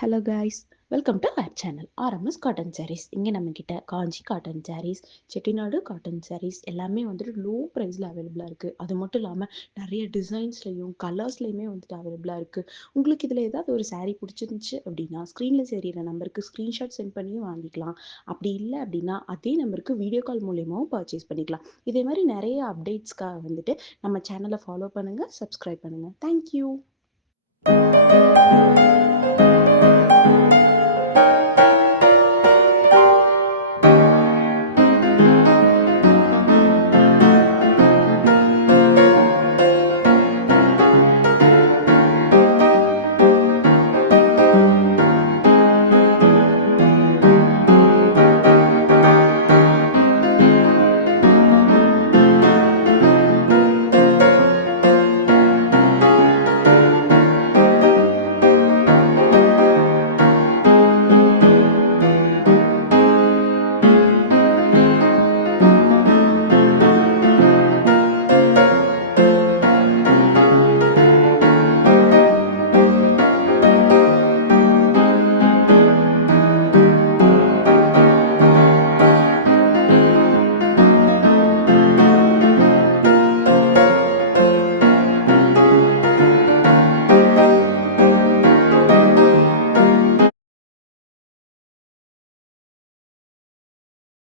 Hello guys, welcome to our channel RMS cotton saris. இங்கே நம்மக்கிட்ட காஞ்சி cotton saris, Chettinad cotton saris எல்லாமே வந்துட்டு லோ ப்ரைஸில் அவைலபிளாக இருக்குது. அது மட்டும் இல்லாமல் நிறைய டிசைன்ஸ்லையும் கலர்ஸ்லையுமே வந்துட்டு அவைலபிளாக இருக்குது. உங்களுக்கு இதில் ஏதாவது ஒரு சாரீ பிடிச்சிருந்துச்சு அப்படின்னா ஸ்க்ரீனில் தெரியிற நம்பருக்கு ஸ்க்ரீன்ஷாட் சென்ட் பண்ணியும் வாங்கிக்கலாம். அப்படி இல்லை அப்படின்னா அதே நம்பருக்கு வீடியோ கால் மூலியமாகவும் பர்ச்சேஸ் பண்ணிக்கலாம். இதே மாதிரி நிறைய அப்டேட்ஸ்க்காக வந்துட்டு நம்ம சேனலை ஃபாலோ பண்ணுங்கள், சப்ஸ்கிரைப் பண்ணுங்கள். தேங்க்யூ.